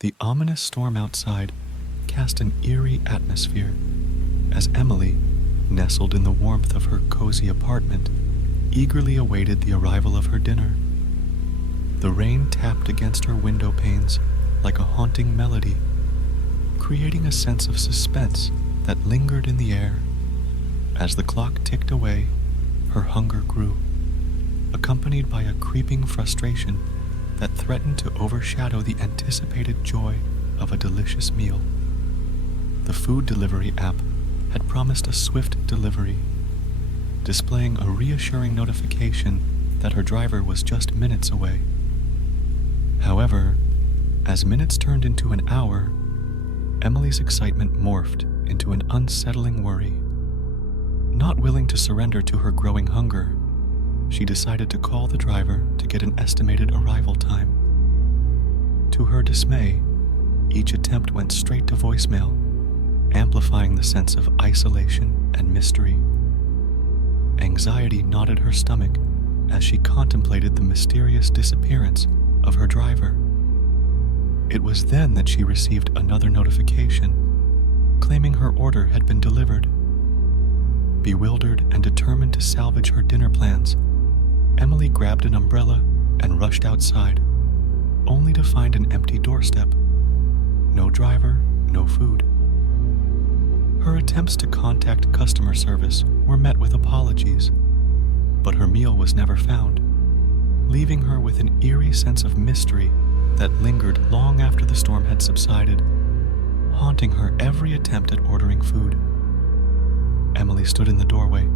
The ominous storm outside cast an eerie atmosphere as Emily, nestled in the warmth of her cozy apartment, eagerly awaited the arrival of her dinner. The rain tapped against her window panes like a haunting melody, creating a sense of suspense that lingered in the air. As the clock ticked away, her hunger grew, accompanied by a creeping frustration that threatened to overshadow the anticipated joy of a delicious meal. The food delivery app had promised a swift delivery, displaying a reassuring notification that her driver was just minutes away. However, as minutes turned into an hour, Emily's excitement morphed into an unsettling worry. Not willing to surrender to her growing hunger, she decided to call the driver to get an estimated arrival time. To her dismay, each attempt went straight to voicemail, amplifying the sense of isolation and mystery. Anxiety knotted her stomach as she contemplated the mysterious disappearance of her driver. It was then that she received another notification, claiming her order had been delivered. Bewildered and determined to salvage her dinner plans, Emily grabbed an umbrella and rushed outside, only to find an empty doorstep. No driver, no food. Her attempts to contact customer service were met with apologies, but her meal was never found, leaving her with an eerie sense of mystery that lingered long after the storm had subsided, haunting her every attempt at ordering food. Emily stood in the doorway,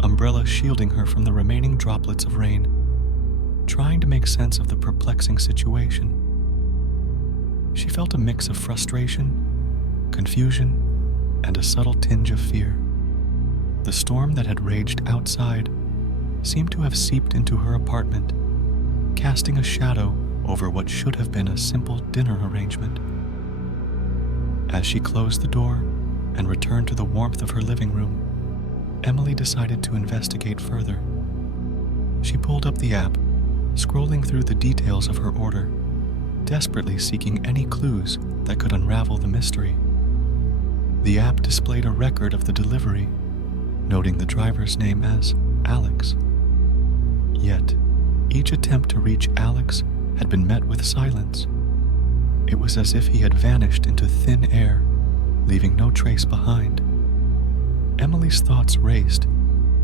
umbrella shielding her from the remaining droplets of rain, trying to make sense of the perplexing situation. She felt a mix of frustration, confusion, and a subtle tinge of fear. The storm that had raged outside seemed to have seeped into her apartment, casting a shadow over what should have been a simple dinner arrangement. As she closed the door and returned to the warmth of her living room, Emily decided to investigate further. She pulled up the app, scrolling through the details of her order, desperately seeking any clues that could unravel the mystery. The app displayed a record of the delivery, noting the driver's name as Alex. Yet, each attempt to reach Alex had been met with silence. It was as if he had vanished into thin air, leaving no trace behind. Emily's thoughts raced,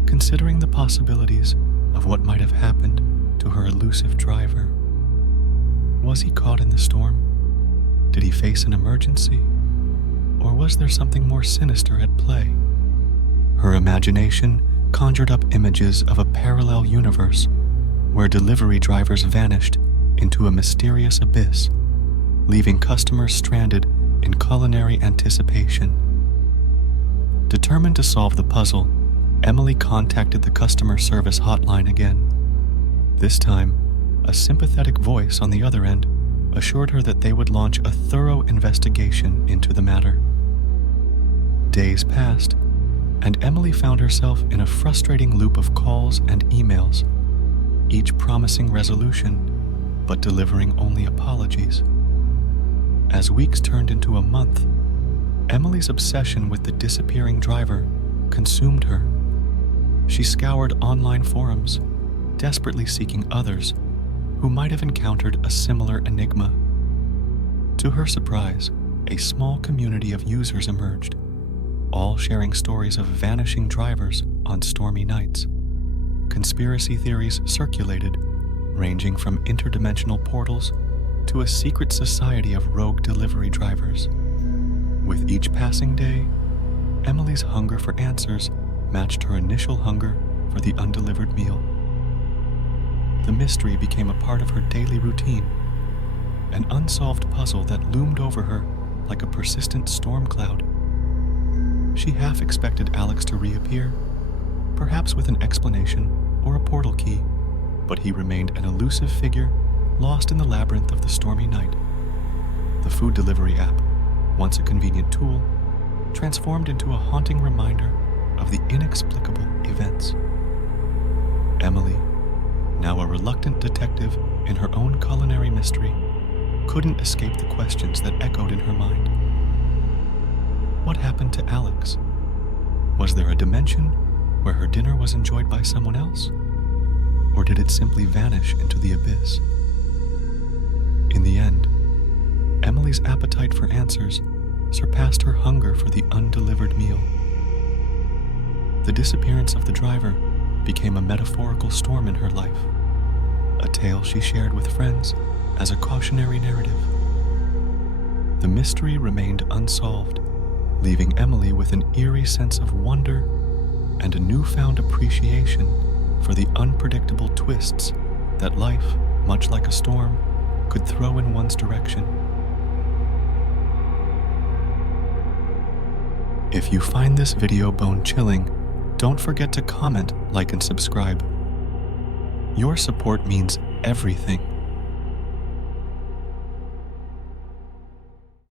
considering the possibilities of what might have happened to her elusive driver. Was he caught in the storm? Did he face an emergency? Or was there something more sinister at play? Her imagination conjured up images of a parallel universe where delivery drivers vanished into a mysterious abyss, leaving customers stranded in culinary anticipation. Determined to solve the puzzle, Emily contacted the customer service hotline again. This time, a sympathetic voice on the other end assured her that they would launch a thorough investigation into the matter. Days passed, and Emily found herself in a frustrating loop of calls and emails, each promising resolution, but delivering only apologies. As weeks turned into a month, Emily's obsession with the disappearing driver consumed her. She scoured online forums, desperately seeking others who might have encountered a similar enigma. To her surprise, a small community of users emerged, all sharing stories of vanishing drivers on stormy nights. Conspiracy theories circulated, ranging from interdimensional portals to a secret society of rogue delivery drivers. With each passing day, Emily's hunger for answers matched her initial hunger for the undelivered meal. The mystery became a part of her daily routine, an unsolved puzzle that loomed over her like a persistent storm cloud. She half expected Alex to reappear, perhaps with an explanation or a portal key, but he remained an elusive figure lost in the labyrinth of the stormy night. The food delivery app, once a convenient tool, transformed into a haunting reminder of the inexplicable events. Emily, now a reluctant detective in her own culinary mystery, couldn't escape the questions that echoed in her mind. What happened to Alex? Was there a dimension where her dinner was enjoyed by someone else? Or did it simply vanish into the abyss? In the end, Emily's appetite for answers surpassed her hunger for the undelivered meal. The disappearance of the driver became a metaphorical storm in her life, a tale she shared with friends as a cautionary narrative. The mystery remained unsolved, leaving Emily with an eerie sense of wonder and a newfound appreciation for the unpredictable twists that life, much like a storm, could throw in one's direction. If you find this video bone-chilling, don't forget to comment, like, and subscribe. Your support means everything